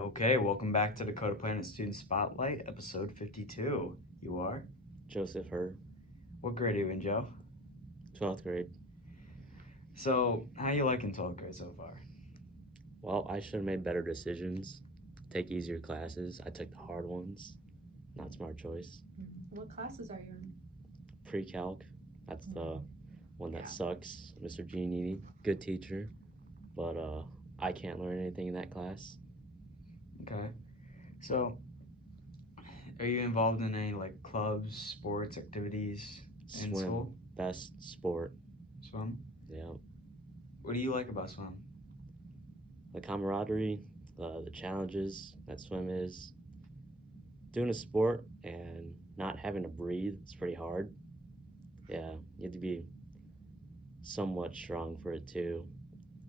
Okay, welcome back to Dakota Planet Student Spotlight, episode 52. You are? Joseph Her, What grade are you in, Joe? 12th grade. So, how you liking 12th grade so far? Well, I should have made better decisions, take easier classes. I took the hard ones. Not smart choice. What classes are you in? Pre-calc, that's the one that Yeah. sucks. Mr. Giannini, good teacher, but I can't learn anything in that class. Okay. So, are you involved in any like clubs, sports, activities in Swim, school? best sport. Swim? Yeah, What do you like about swim? the camaraderie, the challenges that swim is. Doing a sport and not having to breathe, it's pretty hard. Yeah, you have to be somewhat strong for it too.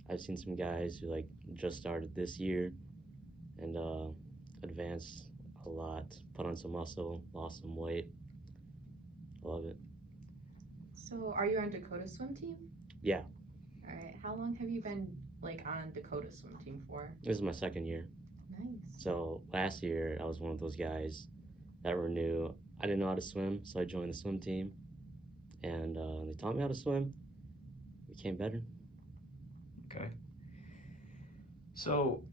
I've seen some guys who just started this year and advanced a lot, put on some muscle, lost some weight. Love it. So, are you on Dakota swim team? Yeah, All right. How long have you been on Dakota swim team for? this is my second year. Nice. So last year I was one of those guys that were new. I didn't know how to swim, so I joined the swim team, and they taught me how to swim. Became better. Okay. So,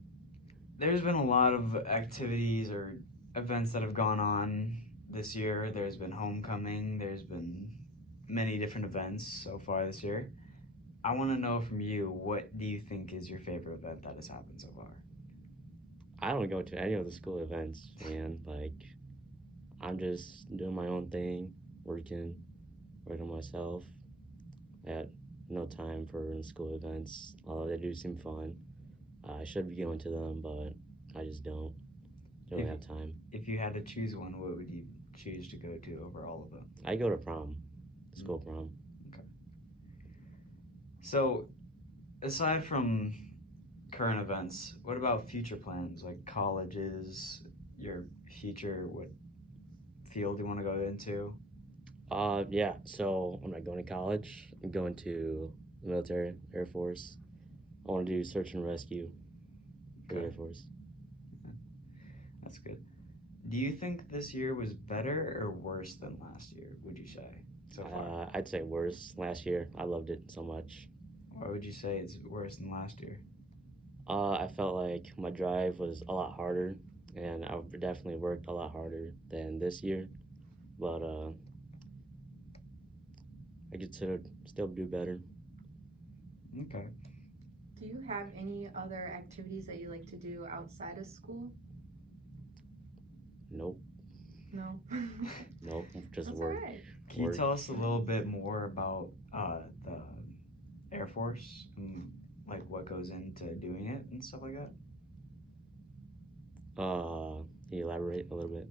there's been a lot of activities or events that have gone on this year. There's been homecoming, there's been many different events so far this year. I want to know from you, what do you think is your favorite event that has happened so far? I don't go to any of the school events, man. I'm just doing my own thing, working on myself. I had no time for school events, although they do seem fun. I should be going to them, but I just don't. Don't have time. If you had to choose one, what would you choose to go to over all of them? I go to prom, school prom. So, aside from current events, what about future plans, like colleges, your future, what field you want to go into? Yeah. So I'm not going to college. I'm going to the military, Air Force. I want to do search and rescue for the Okay. Air Force. That's good. Do you think this year was better or worse than last year, would you say, so far? I'd say worse. Last year, I loved it so much. Why would you say it's worse than last year? I felt like my drive was a lot harder, and I definitely worked a lot harder than this year. But I could still do better. Okay. Do you have any other activities that you like to do outside of school? Nope, No. nope, just That's work. all right. Can you Work. tell us a little bit more about the Air Force and like what goes into doing it and stuff like that? Can you elaborate a little bit?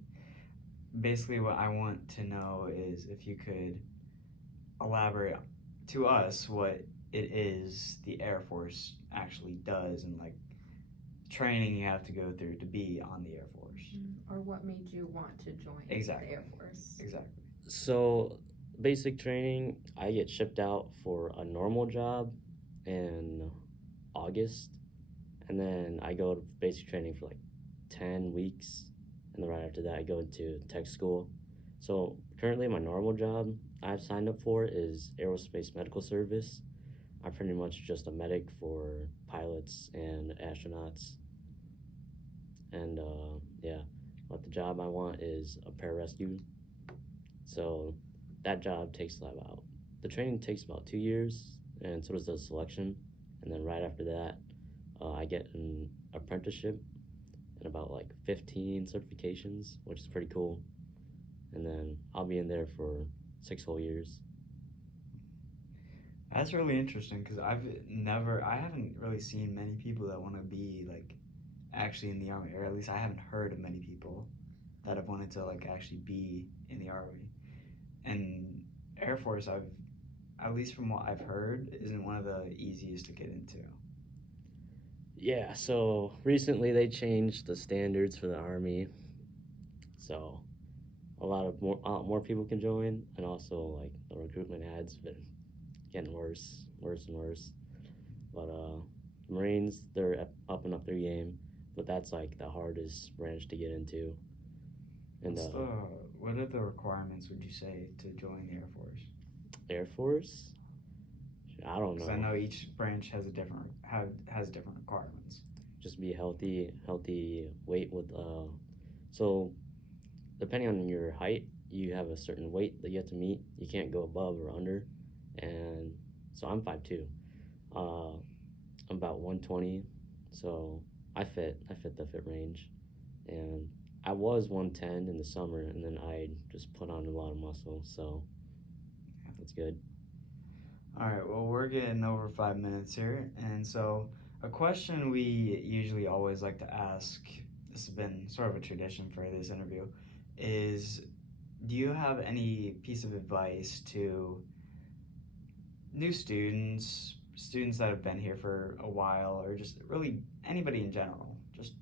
Basically, what I want to know is if you could elaborate to us what it is the Air Force actually does and like training you have to go through to be on the Air Force. Or what made you want to join Exactly. the Air Force? Exactly. So, basic training, I get shipped out for a normal job in August, and then I go to basic training for 10 weeks, and then right after that, I go into tech school. So, currently, my normal job I've signed up for is aerospace medical service. I'm pretty much just a medic for pilots and astronauts. And yeah, but the job I want is a pararescue. So that job takes the training takes about 2 years, and so does the selection. And then right after that, I get an apprenticeship and about 15 certifications, which is pretty cool. And then I'll be in there for 6 whole years. That's really interesting because I haven't really seen many people that want to be like actually in the Army, or at least I haven't heard of many people that have wanted to like actually be in the Army. And Air Force, at least from what I've heard, isn't one of the easiest to get into. Yeah, so recently they changed the standards for the Army, so a lot more people can join, and also the recruitment ads been getting worse and worse. But Marines, they're upping up their game. but that's like the hardest branch to get into. And What are the requirements, would you say, to join the Air Force? Air Force, I don't Because I know. know each branch has has different requirements. Just be healthy weight with so depending on your height, you have a certain weight that you have to meet. You can't go above or under. And so I'm 5'2". I'm about 120, so I fit the fit range. And I was 110 in the summer, and then I just put on a lot of muscle, so that's good. All right, well, we're getting over 5 minutes here, and so a question we usually always like to ask, this has been sort of a tradition for this interview, is do you have any piece of advice to new students that have been here for a while, or just really anybody in general? Just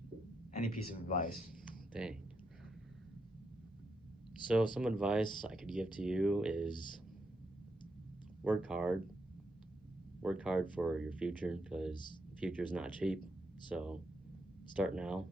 any piece of advice. Dang. So some advice I could give to you is work hard. Work hard for your future because the future is not cheap. So start now.